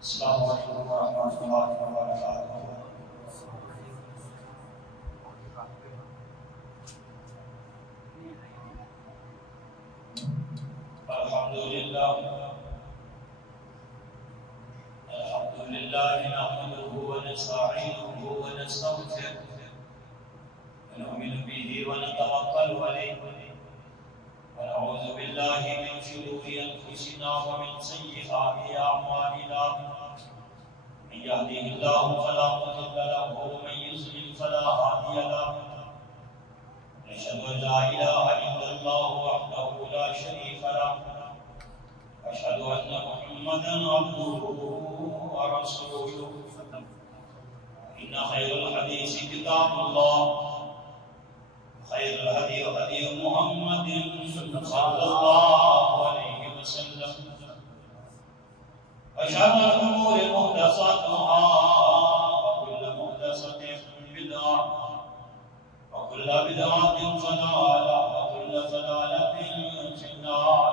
السلام علیکم ورحمۃ اللہ وبرکاتہ۔ الحمد للہ نحمده ونستعینه ونستغفره ونؤمن به ونتوکل علیہ ونعوذ باللہ من شرور انفسنا ومن سیئات اعمالنا، من يهده الله فلا مضل له ومن يضلل فلا هادي له، نشهد ان لا اله الا الله وحده لا شريك له، واشهد ان محمدا عبده ورسوله، ان خير الحديث كتاب الله، خير الهدي هدي محمد صلى الله عليه وسلم، وشر الأمور محدثاتها وكل محدثة بدعة وكل بدعة ضلالة وكل ضلالة في النار.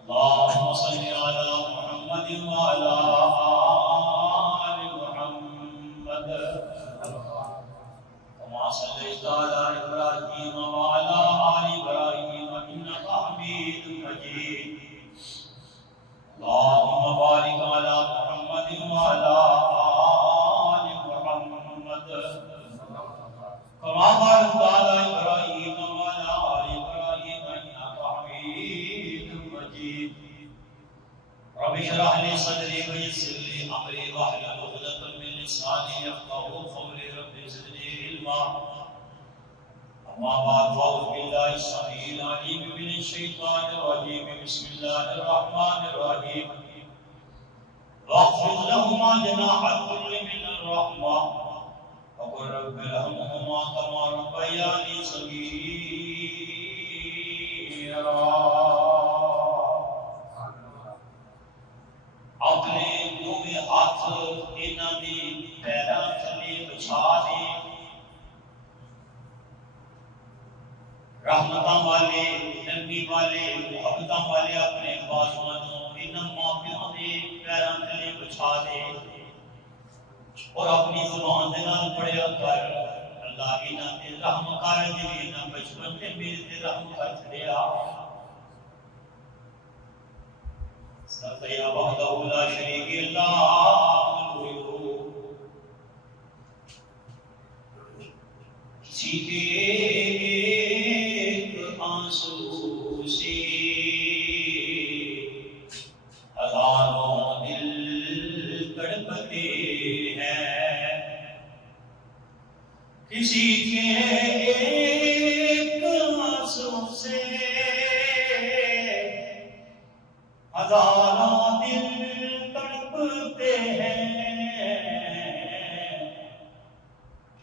اللهم صل على محمد وعلى آل محمد كما صليت على إبراهيم وعلى آل إبراهيم إنك حميد مجيد. اللهم بارك على محمد وعلى آل محمد كما باركت على إبراهيم وعلى آل إبراهيم إنك حميد مجيد. رب اشرح لي صدري ويسر لي أمري واحلل عقدة من لساني يفقهوا قولي. رب زدني علما. أما بعد فأعوذ بالله السميع العليم من الشيطان الرجيم. بسم الله الرحمن الرحيم. واخفض لهما جناح الذل من الرحمة وقل رب ارحمهما كما ربياني صغيرا. اپنے دونوں ہاتھ انہاں دی پیراں تھلے بچھا دے. رحمتاں والے، نرمی والے، محبتاں والے اپنے بازواں نوں انہاں ماں پیو دے پیراں تھلے بچھا دے اور اپنی زبان دے نال پڑھیا کر. اللہ انہاں تے رحم کر، جے انہاں بچپن تے میرے تے رحم کر چھڑیا. سبحان وحدہ لا شریک اللہ. کسی کے ایک آنسو سے ہزاروں دل تڑپتے ہیں. کسی کے ایک آنسو سے ہزاروں دل تڑپتے ہیں.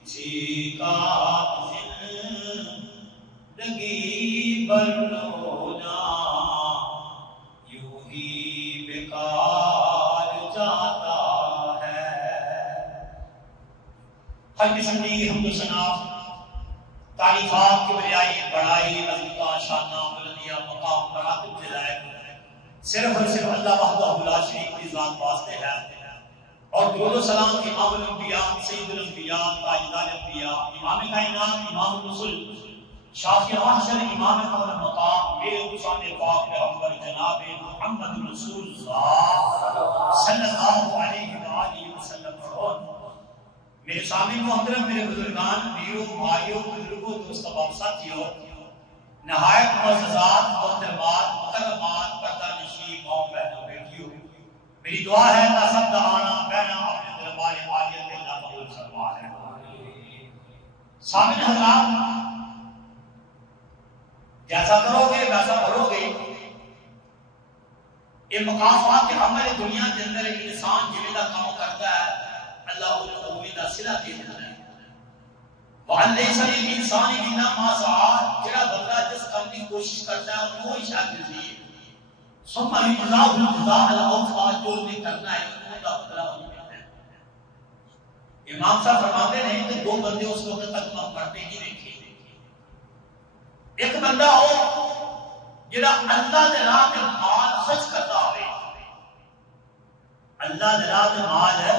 کسی کا زندگی بھر رونا یوں ہی بیکار جاتا ہے. ہر قسم کی حمد و ثنا، تعریفات کی بجائے بڑائی، عظمتہ، شانہ، بلندیاں، مقام، مراتب کے لائق صرف اور صرف اللہ وحدہ لا شریک کی ذات واسطے ہے. اور درود و سلام امام الانبیاء، سید الانبیاء، تاجدار انبیاء، امام کائنات، امام الرسل، شافع محشر، امام قبر مقام، میرے حسین پاک پیغمبر جناب محمد رسول اللہ صلی اللہ علیہ وآلہ وسلم پڑھون. میرے سامنے محترم، میرے بزرگان، میروں، بھائیوں، بزرگوں، دوست احباب، ساتھیوں، نہایت معززات، محترمات، مکرمات، پردہ نشین ماؤں، بہنوں، بیٹیوں، میری دعا ہے اللہ سب دعانا بہنا اپنے دربار عالیت اللہ قبول فرمائے. سامنے حضرات، جیسا کرو گے ویسا بھرو گے. یہ مقامات کے عمل دنیا کے اندر انسان جویں دا کام کرتا ہے اللہ انہیں اویں دا صلہ دے دیتا ہے. وَأَنْ لَيْسَ لِلْإِنسَانِ إِلَّا مَا سَعَىٰ. جڑا بندہ جس کام کی کوشش کرتا ہے انہیں وہی شاید ملتی ہے. ثُمَّ يُجْزَاهُ الْجَزَاءَ الْأَوْفَىٰ. جو انہیں کرنا ہے انہیں کا بدلہ انہیں ملتا ہے. امام صاحب فرماتے ہیں کہ دو بندے اس وقت تک ہم پڑھتے ہی دیکھے. ایک بندہ ہو جڑا اللہ دے راہ تے مال خرچ کرتا ہوئے اللہ دلال مال ہے،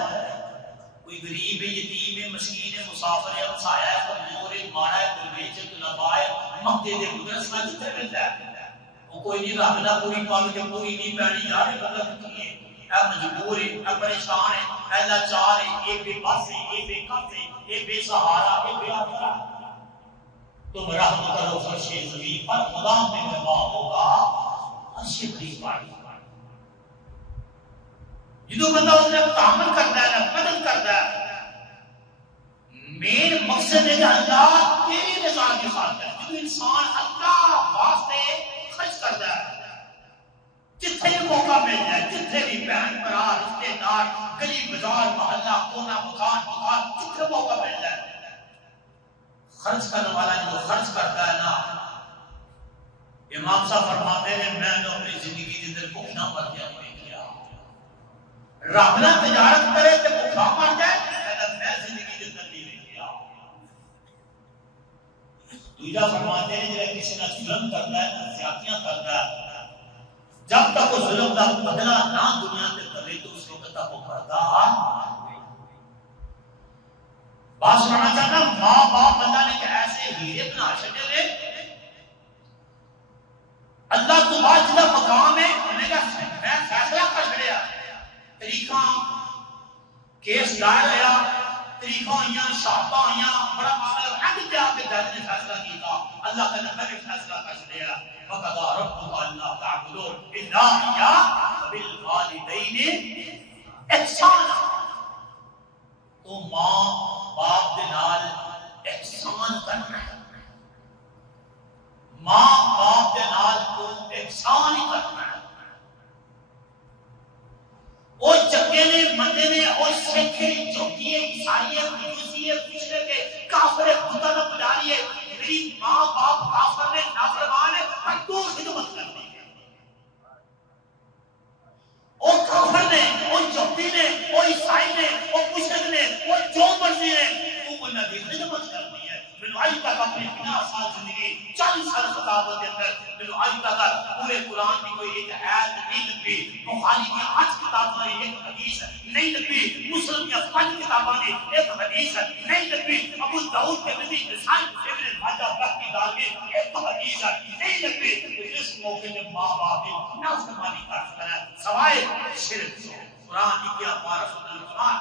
کوئی غریب ہے، یتیم ہے، مسکین ہے، مسافر ہے، ہمسایا ہے، کمزور ہے، مارا ہے، درویش ہے، طلباء ہے، مقتے دے قدرت سنا جتنے ملتا ہے وہ کوئی نہیں رب نہ پوری پال کے پوری نہیں پہنی یار یہ مطلب کی ہے، اے مجبور ہے، اے پریشان ہے، اے لاچار ہے، اے بے بس ہے، اے بے کف ہے، اے بے سہارا، اے بے آسرا، تم رحم کرو فرش زمین پر، خدا میں مہوا ہوگا عرش قریب پر۔ جدو بندہ اس نے تعامل کرتا ہے نا مدد کرتا ہے، مین مقصد ہے کہ اللہ تیری رضا کے ساتھ ہے۔ جدو انسان اللہ واسطے خرچ کرتا ہے، جتنے بھی موقع مل جائے، جتنے بھی بہن بھرا رشتے دار گلی بازار محلہ کونا مکان مکان جتنے موقع مل جائے، خرچ کرنے والا جو خرچ کرتا ہے نا، امام صاحب فرماتے ہیں میں نے اپنی زندگی کے اندر بھوکنا مر گیا نہیں کیا، رب نہ تجارت کرے تو بھوکا مر جائے، میں زندگی کے اندر نہیں کیا۔ دوسرا فرماتے ہیں جب کسی نے ظلم کرتا ہے نہ زیادتیاں کرتا ہے، جب تک وہ ظلم کا بدلہ نہ دنیا سے کرے تو اس وقت تک وہ برداشت۔ بات سنانا چاہتا ماں باپ اللہ نے کہ ایسے ہیرے بنا چھٹے ہوئے، اللہ تو بعد جدہ مقام ہے انہیں کہا میں فیصلہ کر چھڑیا، طریقہ کیس دائر ہوا، طریقہ ہوئیاں شاپاں ہوئیاں، بڑا معاملہ اگ جا کے جج نے فیصلہ کیتا، اللہ کا نبی نے فیصلہ کر چھڑیا، وَقَضَىٰ رَبُّكَ أَلَّا تَعْبُدُوا إِلَّا إِيَّاهُ وَبِالْوَالِدَيْنِ إِحْسَانًا۔ تو ماں باپ دے نال احسان کرنا ہے، ماں باپ دے نال تو احسان ہی کرنا ہے۔ وہ چنگے نے مندے نے اور سکھے چوکی ہے عیسائی ہے مجوسی ہے پوچھنے کے کافر خدا نہ بجا لیے، میری ماں باپ کافر نے نافرمان ہے پر تو خدمت کرنی ہے، وہ کافر نے وہ چوکی نے وہ عیسائی نے وہ مشرک نے وہ جو مرضی نے تو انہاں دی خدمت کرنی ہے۔ میں آج تک اپنی 50 سال زندگی 40 سال خطابت کے اندر میں آج تک پورے قرآن کی کوئی ایک آیت نہیں لگی، بخاری کی 8 کتابوں میں ایک حدیث نہیں لگی، مسلم کی 5 کتابوں میں ایک حدیث نہیں لگی، ابو داؤد کے نبی نسائی ابن ماجہ بخاری دار میں ایک حدیث نہیں لگی۔ اس موقع میں ماں باپ کی نافرمانی کر سکتا ہے سوائے شرک سے۔ قرآن کی کیا پارا سنت القرآن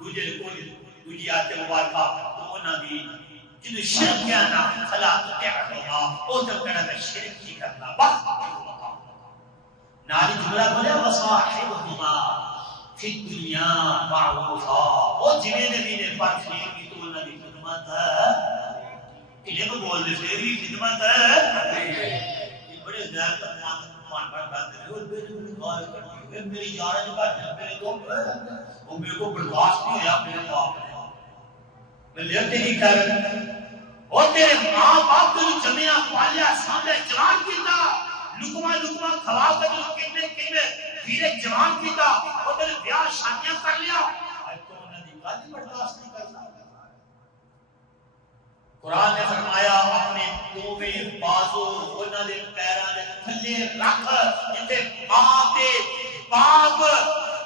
دوجے کوئی دوجی آیت مبارکہ تو انہاں دی جنہوں شرک کیا نا فلا تطعهما او تو کہنا ہے شرک نہیں کرنا بس ناری جملہ بولے وصاحبهما فی الدنیا معروفا او جنہیں نبی نے پر خیر کی تو انہوں نے خدمت ہے یہ کو بول دے فیری خدمت ہے یہ بڑے غیر تقوان پر بات ہے اور میرے غار کرتی ہے میری یارہ جو بات ہے میرے کو وہ میرے کو برداشت نہیں ہوا میرے باپ نے میں لیتے نہیں کر اور تیرے ماں باپ کو جو جمعیہ پالیا سامنے جوان کیتا لکمہ کھوا کر جو کتنے ہیرے جوان کیتا اور تیرے بیاہ شادیاں کر لیا آج تو انہوں نے قادی برداشت نہیں کرنا۔ قرآن نے فرمایا اپنے دوویں بازو انہوں نے پیروں نے تھلے رکھ جتے ماں دے باپ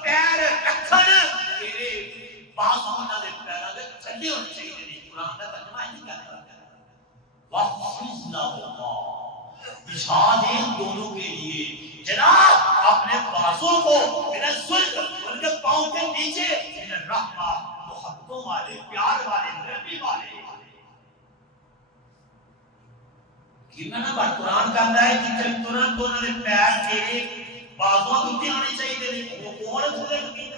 پیر رکھن تیرے بازو انہوں نے پیروں نے تھلے ہونے چاہیے۔ قرآن کا ترجمہ نہیں کرتا وَحْفِظْ لَهُمَا بچھا دیں دونوں کے لیے جناب اپنے بازوں کو من الظلم ان کے پاؤں کے نیچے من الرحمہ محبتوں والے پیار والے مہربانی والے کیونکہ نا قرآن کہتا ہے کہ ترنت دونوں نے پیر تیرے بازوں کے آنے چاہیے وہ کون تھوڑے نبی نے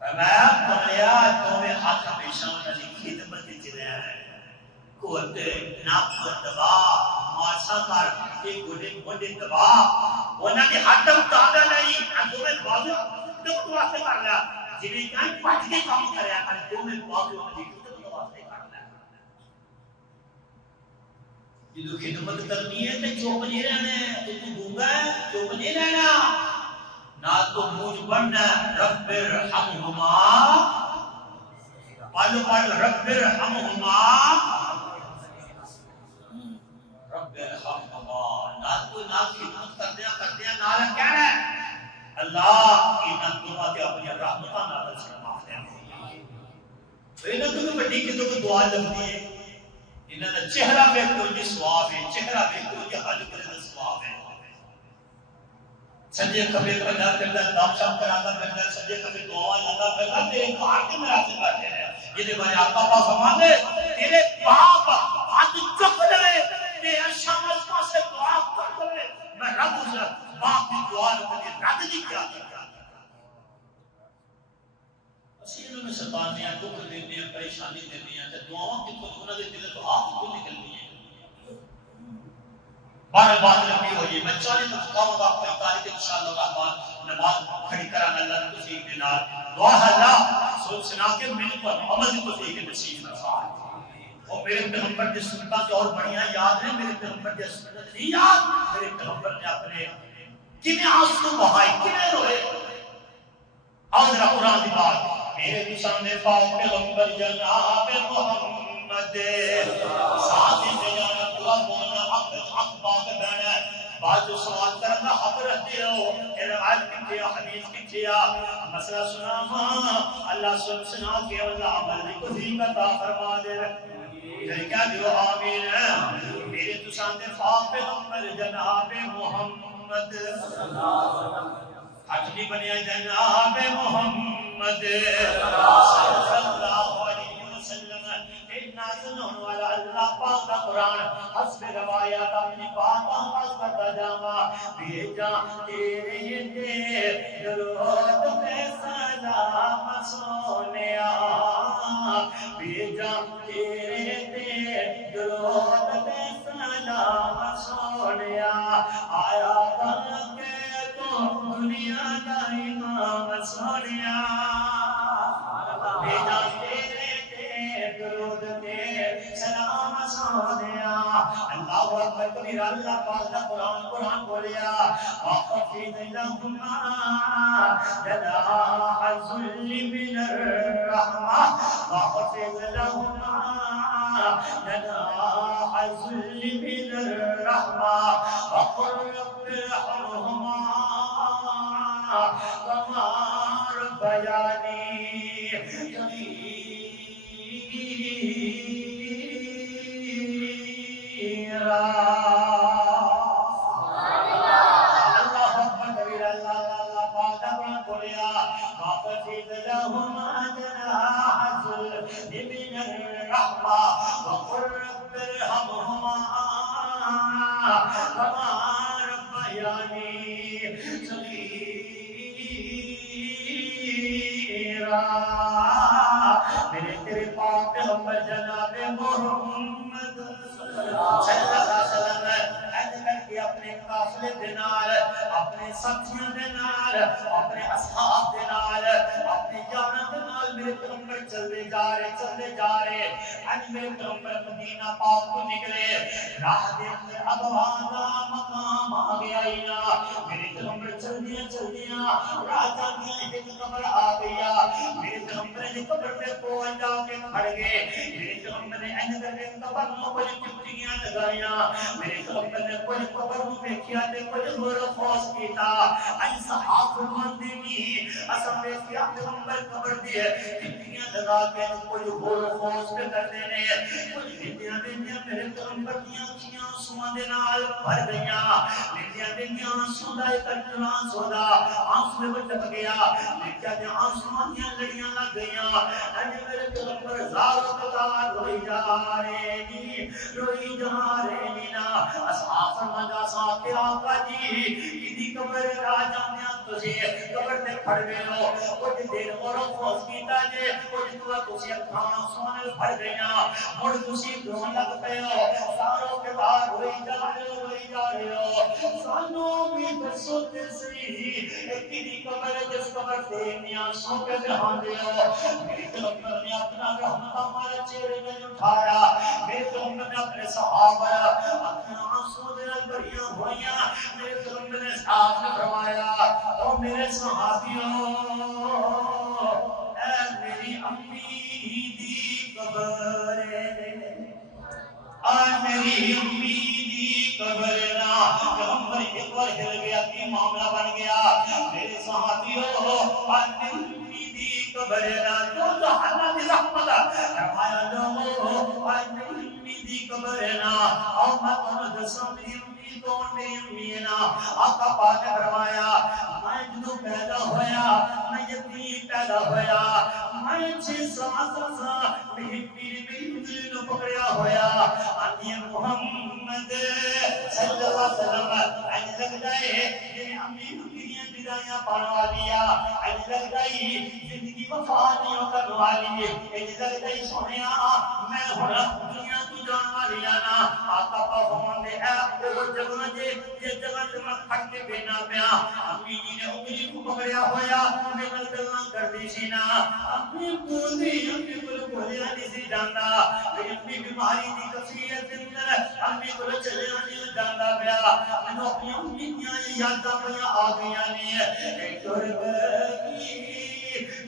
میں کملیا تمہیں حق ہمیشہ انہوں نے خدمت چلے ہیں کوتے ناپ دبا مارسا کر ایک گھوڑے دبا انہوں نے حد تک دادا نہیں تمہیں بازو خدمت واسطے کر رہا جنہیں کہیں پچ کے کام کریا کر تمہیں بازو خدمت واسطے کر رہا جدو خدمت کرنی ہے تو چوپ نہیں رہنا تو گونگا ہے چوپ نہیں رہنا نہ تو موج بننا رب ارحمہما پڑھ رب ارحمہما رب ارحمہما نہ تو نہ خدمت کردیا نہ کہنا ہے اللہ انہاں دعا تے اپنی رحمتاں نازل فرما دے تو انہاں تو بڑی کتوں کو دعا لگتی ہے انہاں دا چہرہ ویکھ کے انہاں ثواب ہے چہرہ ویکھ کے انہاں حج کرنے دا ثواب ہے سجے کبھی پڑھا کرتا دام شام کراتا کرتا سجے کبھی دعا لگا کرتا تیرے باپ کے میرا سے بیٹھے ہیں یہ دے بارے آقا پاس فرماتے تیرے باپ ہاتھ چک لے تیرے شام پاس سے دعا کر دے میں رب سے باپ کی دعا کرنے رد نہیں کیا اسی انہوں نے ستانے ہیں دکھ دینے ہیں پریشانی دینے ہیں دعاوں کی تو انہوں نے دل تو آپ کو نکلنی ہے بارہ بات لمبی ہوئی میں 40 مقامات آپ کو اکالی کے انشاءاللہ الرحمن نماز کھڑی کرانا اللہ نے توفیق دینا دعا اللہ سوچ سنا کے میرے پر عمل کی توفیق نصیب فرمائے اور میرے پیغمبر کی سنتیں جو اور بڑیاں یاد ہیں میرے پیغمبر کی سنت نہیں یاد میرے پیغمبر نے اپنے کنے آنسو بہائے کنے روئے اور ذرا قرآن دی بات میرے سامنے پاک پیغمبر جناب محمد ساتھ جانا دعا بولنا حق پاک بہنا بعد جو سوال کرنا حق رہتے ہو روایت کتھے حدیث کتھے مسئلہ سنا اللہ سنا کے اللہ عمل کو توفیق عطا فرما دے میرے کیا دیو آمین میرے تو سامنے پاک پیغمبر جناب محمد حج نہیں بنیا جناب محمد صلی اللہ علیہ وسلم نازل ہونے والا اللہ پاک کا قرآن حسب روایات اپنی باتاں خاص کرتا جاما بھیجا تیرے درود پہ سلام سونیا بھیجا تیرے درود پہ سلام سونیا آیا بن کے تو دنیا دا امام سونیا بھیجا تیرے درود دے سلام سونیا اللہ اکبر کبیر اللہ پاک دا قرآن بولیا وَخَفِضْ لَهُمَا جَنَاحَ الذُّلِّ مِنَ الرَّحْمَةِ وَخَفِضْ لَهُمَا جَنَاحَ الذُّلِّ مِنَ الرَّحْمَةِ وَقُلْ رَبِّ ارْحَمْهُمَا كَمَا رَبَّيَانِي میرے تیرے پاک پیغمبر جناب محمد صلی اللہ علیہ وسلم ایسے کر کے اپنے قافلے دے نال اپنے ساتھیوں دے نال اپنے اصحاب دے نال اپنے یاراں دے نال میرے پیغمبر چلے جا رہے اج میرے پیغمبر مدینہ پاک کو نکلے راہ دے اندر ابوانا مقام آ گیا نا میرے پیغمبر چلدیاں راہ جاندیاں ایک قبر آ گیا میرے پیغمبر نے قبر پہ پہنچ جا کے کھڑ گئے میرے پیغمبر نے این کر کے قبر نو کوئی چٹیاں لگائیاں میرے پیغمبر نے کوئی قبر نو دیکھیا تے کوئی غور خوف کیتا این صحابہ فرماندے نہیں اساں نے کیا پیغمبر قبر دی چٹیاں لگا کے کوئی غور خوف تے کردے نے کوئی ہندیاں دیاں میرے پیغمبر دیاں اکھیاں آنسواں دے نال بھر گئیاں ہندیاں دیاں آنسو دا کٹنا سودا آنسو وچ ٹپ گیا لیکن دے آنسواں دیاں لڑیاں لگ گئیاں اج میرے پیغمبر زارو قطار روئی جا رہے نی نا اصحاب فرمایا سا کہ آقا جی کدی قبر راجا میں تسی قبر تے کھڑ گئے ہو کچھ دیر اور خوف کیتا جے کچھ تو تسی اکھاں سونے بھر گئیاں مڑ تسی رون لگ پئے ہو زارو قطار روئی جا رہے ہو سانو بھی دسو تے صحیح کدی قبر جس قبر تے میاں سو کے دہان دے ہو میرے پیغمبر نے اپنا رحمت ہمارے چہرے میں اٹھایا میرے پیغمبر نے اپنے صحابہ اپنے آنسو دے نال بھریاں ہوئیاں میرے پیغمبر نے صاحب نے فرمایا او میرے صحابیوں اے میری امی دی قبر آج میری امی دی قبر نا پیغمبر ایک بار ہل گیا کہ معاملہ بن گیا میرے صحابیوں امیدی قبر نہ تو جہانا دی رحمت فرمایا لوگو امیدی قبر نہ او مت دسم میری امینا آقا پاک نے فرمایا میں جدو پیدا ہویا میں یتیم پیدا ہویا میں 6 سا میری انجلی نو پکڑیا ہویا آدھی محمد صلی اللہ علیہ وسلم آج لگ جائے میری امی نکریاں بدایاں پانوا لیا آج لگ جائے زندگی وفانیوں کا نوالی آج لگ جائے سونیا میں ہونا دنیا تو جانوا لیا نا آقا پاک فرمان دے اے وہ جگہ جے یہ جگہ جمع کھٹ کے بینا پیا امی جی نے انگلی کو پکڑیا ہویا میں گلنا کر دی سی نا امی بولی امی کو بولیا نہیں سی جاندا امی بیماری دی کفیت اندر امی کو چلے نہیں جاندا پیا میں اپنی امی کی یاداں پیا آ گئیاں نے ٹر گئی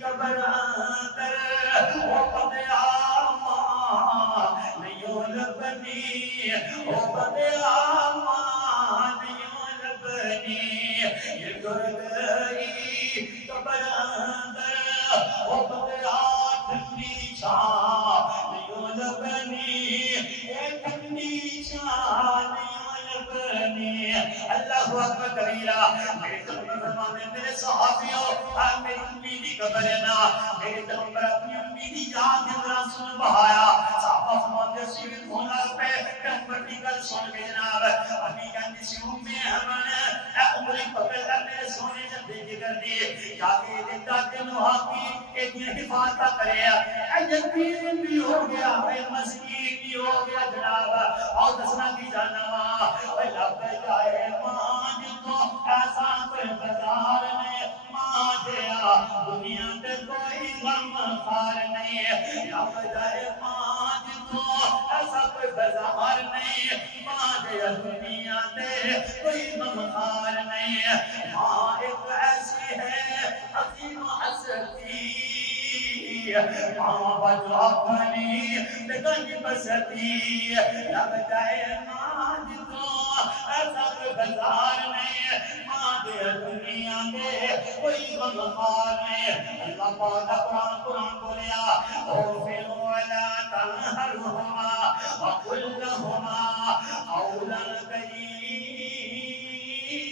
قبر اندر او پتیا نہیں لبنی او پتیا یہ گر گئی قبر اندر او پتیا ٹھنڈی چھاں نیو لبنی اے ٹھنڈی چھاں نیو لبنی اللہ اکبر کبیرہ میرے تمہیں فرمانے میرے صحابیوں میری امی دی قبر نا میرے تمہیں اپنی امی دی یاد اندرہ سن بہایا صحابہ فرمانے سیوید ہونا پہ کمبر کی گل سن کے جناب امی کہندی سی امی ہمیں عمری پکڑا میرے سونے جب دیکھ کر دیئے جاکے دیتا کہ نوحاقی ایک یہ حفاظتہ کرے اے یقین بھی ہو گیا اے مسکین بھی ہو گیا جناب اور دسنا کی جانوا اے لب جائے ماں جتو ایسا کوئی بازار میں ماں دیا دنیا تے کوئی غم خار نہیں لب جائے ماں جتو ایسا کوئی بازار نہیں ماں دیا دنیا تے کوئی غم خار نہیں ماں ایک ایسی ہے حکیم حسدی ماں بجو اپنی بگنی بستی لب جائے ماں جتو ایسا کوئی بازار نہیں ماں دے دنیا دے کوئی غم خار نہیں اللہ پاک قرآن بولیا اغفر ولا تنہرہما وقل لہما قولا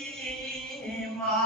کریما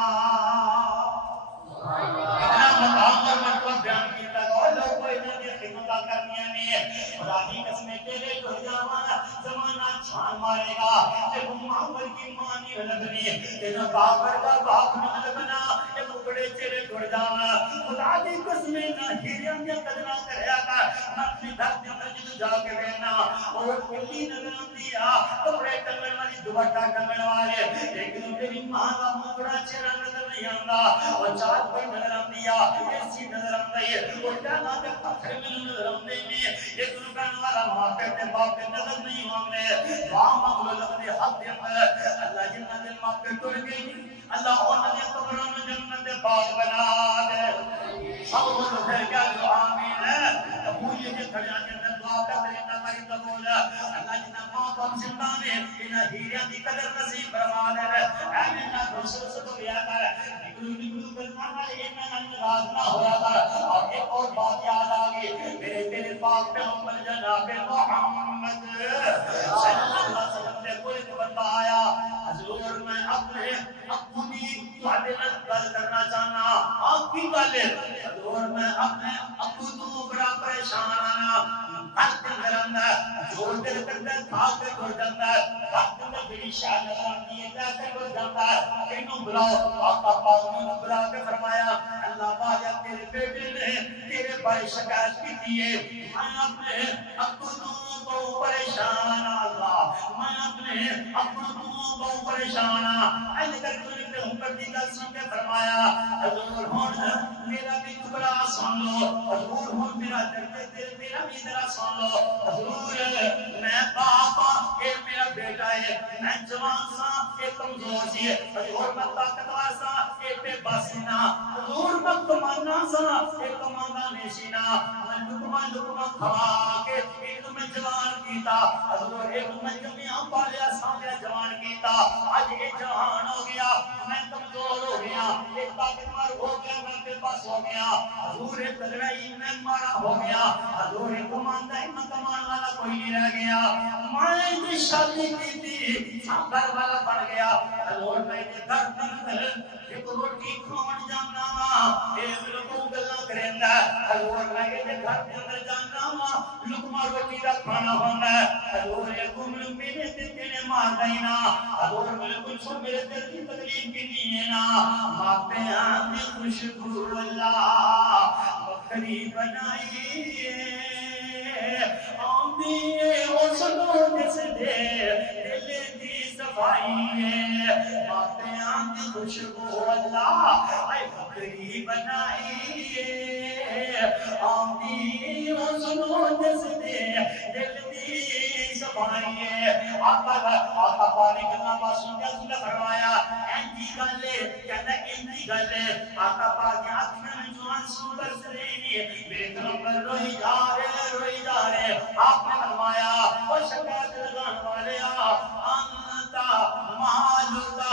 اتنا مقام پر مطلب بیان کیتا گا لوگ کوئی نہ خدمتہ کرنی ہے خدا کی قسمیں تیرے کو جاوانا زمانہ چھان مارے گا جب محمد کی مانی لگنی تیرا بابر کا باپ نہ لگنا جب بڑے چیرے ٹوڑ جانا خدا کی قسمیں نہ ہیریاں یا قدرہ کریا کر اپنی دھرتی میں جدو جا کے رہنا اور کلی نظر دیا کپڑے ٹنگن والی دوبٹہ ٹنگن والے لیکن تیری ماں کا مکڑا چہرہ نظر نہیں آندا اور چار پر نظر دیا ایسی نظر آندی اور جانا تے پتھر میں نظر آندی میں ایک رکن والا ماں پہ باپ پہ نظر نہیں آندے وہاں مغلو لگنے حق دے اللہ جنہ دے ماں پہ ٹر گئی اللہ انہ دے قبروں میں جنت باغ بنا دے سب کو پھر کیا جو آمین ہے قبول یہ کھڑے آ کے دعا کرتے ہیں ہماری قبول اللہ جنہ ماں کو ہم زندہ نے انہ ہیریاں دی قدر نصیب فرما دے اے نہ دوسرے سے تو لیا کر نکلو کرنا والے ایمان ناراض نہ ہوا کر اور ایک اور بات یاد آ گئی میرے تیرے پاک پیغمبر جناب محمد صلی اللہ علیہ وسلم نے کوئی بندہ آیا حضور میں اپنی تعلیم گل کرنا چاہنا آپ کی گل حضور میں اپنے ابو تو بڑا پریشان آنا حق دل کرنا جوڑ دل کرنا تھاک دل کر جاتا ہے حق دل بڑی شاہ نظر آتی ہے جیسے کر جاتا ہے انہوں بلاؤ آقا پاک نے بلا کے فرمایا اللہ بایا تیرے بیٹے نے تیرے بھائی شکایت کی دیئے میں اپنے ابو تو پریشان اللہ میں اپنے ابو تو پریشان ایسے کر کے پیغمبر دی گل سن کے فرمایا حضور ہن میرا بھی ٹکڑا سن لو حضور ہن میرا درد میرا بھی ذرا سن لو حضور میں باپ اے میرا بیٹا ہے میں جوان سا اے کمزور سی حضور میں طاقتور سا اے بے بس نہ حضور میں تمہارا بننا سا ایک مانگا نشینا لکما کھوا کے ایک میں جوان کیتا حضور ایک میں جمعیاں پالیا سامیا جوان کیتا آج ایک جوان ہو گیا میں کمزور ہو گیا ایک طاقتور ہو گیا میں بے بس ہو گیا حضور تگڑائی میں مارا ہو گیا حضور کماندہ کمان والا کوئی نہیں رہ گیا میں نے شادی کی تھی گھر والا بن گیا حضور میں نے گھر اندر ایک روٹی کھان جانا ایک لوگوں گلا کریندا حضور میں نے گھر کے اندر جانا لقمہ روٹی دا کھانا ہونا حضور گمر میرے دل نے مار دینا حضور میں کچھ میرے دل کی تکلیف کی نہیں ہے نا ماپے آنے خوشبو اللہ بکری بنائی آمدی اس لوگ جس دے دل دی صفائی ماپے آنے خوشبو اللہ اے بکری بنائی آمدی اس لوگ جس دے دل دی صفائی آقا پانی کرنا باسوں کیا سنہ فرمایا اینجی گلے کہنا اینجی گلے آقا پاکی آتھن جوان سوپر سرینی میرے طرف پر روئی جا رہے آپ نے فرمایا اور شکایت لگان والے انتا مالتا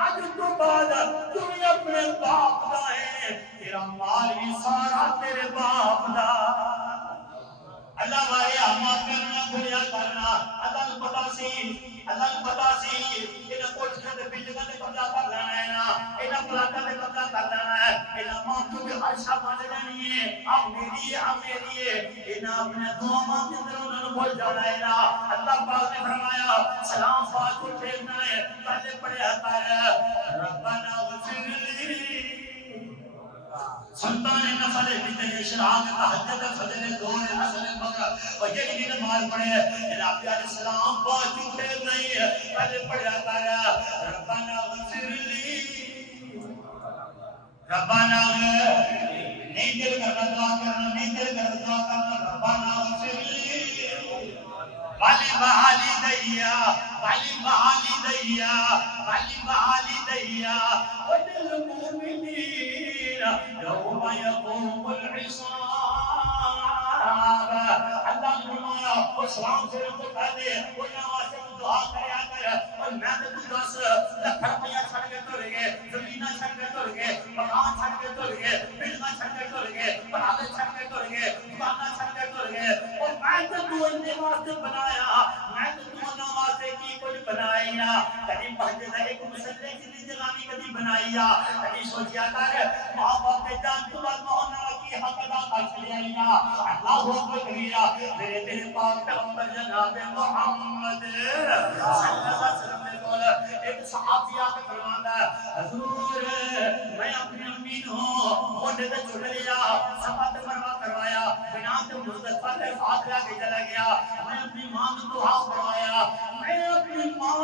آج تو بعد تمہیں اپنے باپ دا ہے تیرا مال بھی سارا تیرے باپ دا اللہ والے ہمیں کرنا بھولیا کرنا اللہ پتا سی انہاں کوٹھیاں تے بلڈنگاں تے قبضہ کر لینا ہے نا انہاں پلاٹاں تے قبضہ کر لینا ہے انہاں ماں کے عائشہ بن جانی ہے اب میری ہے انہاں اپنے دعا ماں کے اندر انہاں بھول جانا ہے نا اللہ پاک نے فرمایا سلام فاتح پھیرنا ہے پہلے پڑھیا کر ربنا اغفر لی سلطان نفل بیتے اشراق تحجد فجر دور حسن المغرب اور یہ بھی نماز پڑھے نبی علیہ السلام بہت جھوٹے نہیں پہلے پڑھا تارا ربنا اغفر لی ربنا نہیں دل کرنا دعا کرنا نہیں دل کرنا دعا کرنا ربنا اغفر لی والی دیا وللمؤمنين يوم يقوم الحساب اللہ فرمایا اور سلام سے رب پہلے وہ نواز سے دعا کریا کر اور میں نے تو دس لکھ روپیہ چھڑ کے تو رہے زمینہ چھڑ کے تو رہے مکان چھڑ کے تو رہے بلڈنگاں چھڑ کے تو رہے پرانے چھڑ کے تو رہے دکاناں چھڑ کے تو رہے اور میں تو دعانے واسطے بنایا میں تو دعانے واسطے کی کچھ بنایا کبھی مسجد ایک مسلح کی جگانی کبھی بنایا کبھی سوچیا کر ماں باپ کے جان تو بعد محنہ کی حق ادا کر چلے آئینا اللہ اکبر کبیرہ میرے تیرے پاک پیغمبر جناب محمد صلی اللہ علیہ وسلم نے بولا ایک صحابی آ کے فرماتا ہے حضور میں اپنی امین ہوں موٹے سے چھوڑ لیا صفات مروا کروایا بنا سے مزدفہ سے فاصلہ کے چلا گیا میں اپنی ماں کو دعا کروایا میں اپنی ماں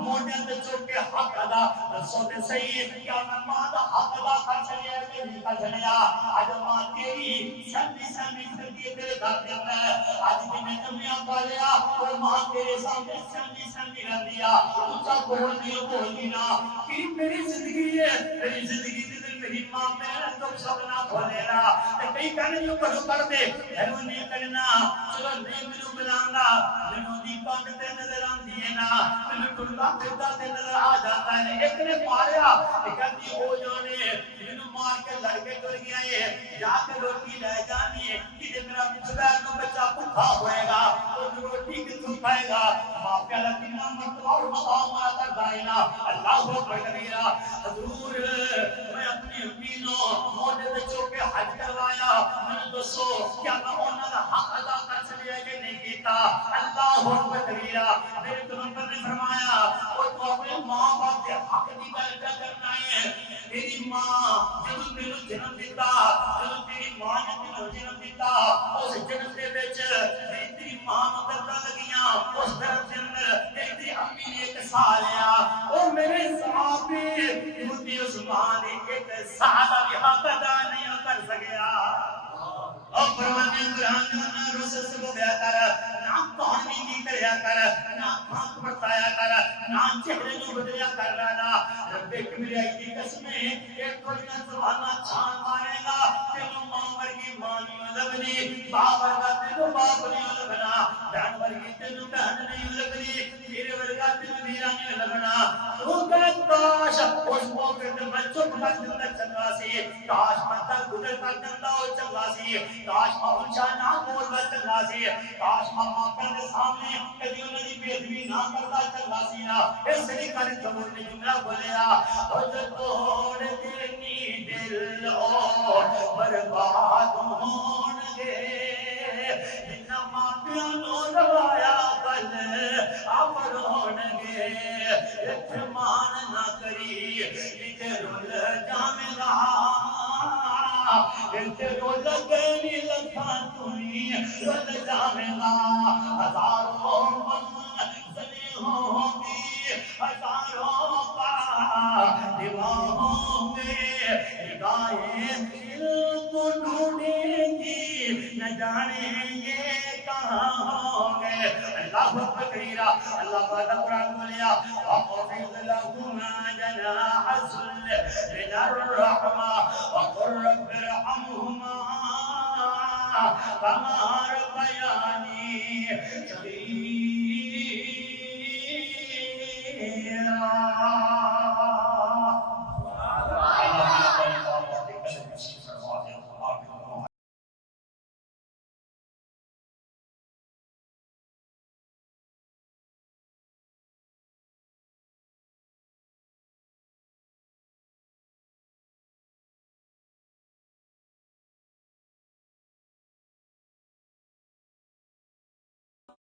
موٹے سے چھوڑ کے حق ادا سوتے صحیح کیا میں ماں کا حق ادا کر چلیا کہ نہیں کر چلیا آج ماں تیری سنی سنی تیرے گھر دے اندر آج بھی میں تمہیں پالیا اور ماں تیرے سامنے سنی رہ دیا اونچا بول دینا کہ میری زندگی ہے میری زندگی میری ماں میں تو سب نہ کھولے رہا کئی کہنے جو پڑھو کر دے ہیرو نہیں کرنا چلو نہیں ملو بلانا منو دی پانگتے نظر آن دیے نا منو ٹھنڈا پھرتا تے نظر آ جاتا ہے ایک نے ماریا ایک دی ہو جانے منو مار کے لڑکے ٹر گیا ہے جا کے روٹی لے جانی ہے کہ میرا بغیر کو بچہ بھوکا ہوئے گا تو روٹی کتوں کھائے گا ماں پیالہ کتنا مرتبہ اور مقام مارا کر دائنا اللہ کو کبیرہ حضور میں اپنی امینوں موٹے بچوں کے حج کروایا میں دسو کیا میں انہوں نے حق ادا کر چلے کہ نہیں کیتا اللہ اکبر کبیرہ میرے پیغمبر نے فرمایا وہ تو اپنے ماں باپ کے حق کی گل کرنا ہے میری ماں جب میرے جنم دیتا جب میری ماں نے میرے جنم دیتا اس جنم دے وچ میری ماں نوں کردا لگیاں اس درد دے اندر میری امی نے ایک سال لیا او میرے صحابی یہودی عثمان ایک سادہ بھی حق ادا نہیں کر سکیا اور پروانے قرآن نہ رسل سے بیا کر نہ کہانی کی کریا کر نہ بھاگ بتایا کر نام چہرے نو بدلیا کر رہا رب کبریائی دی قسمیں ایک کوئی نہ زبانہ چھان مارے گا تینوں ماں ورگی ماں نہیں لگنی باپ ورگا تینوں باپ نہیں لگنا بہن ورگی تینوں بہن نہیں لگنی میرے ورگا تینوں میرا نہیں لگنا تو کاش اس موقع تے میں چپ کر دیتا چنگا سی کاش میں تک گزر کر دیتا ہو چنگا سی کاش میں اونچا نہ بولتا چنگا سی کاش میں ماں کے سامنے کبھی انہوں نے بے ادبی نہ کرتا چنگا سی اس لیے کاری کبول نے جملہ بولیا خود توڑ دینی دل او برباد ہون گے جنہ ماں پیانو لگایا کل آفر ہون گے اتمان نہ کری اتنے رول جامے گا اتنے رول گنی لکھا تمہیں رول جامے گا ہزاروں منزلیں ہوں گی ہزاروں پا دیوان ہوں گے نگاہیں دل کو ڈھونڈیں گی نہ جانے یہ کہاں ہوں گے اللہ اکبر کبیرہ اللہ پاک قرآن بولیا وَخْفِضْ لَهُمَا جَنَاحَ الذُّلِّ مِنَ الرَّحْمَةِ وَقُلْ رَبِّ ارْحَمْهُمَا كَمَا رَبَّيَانِي صَغِيرًا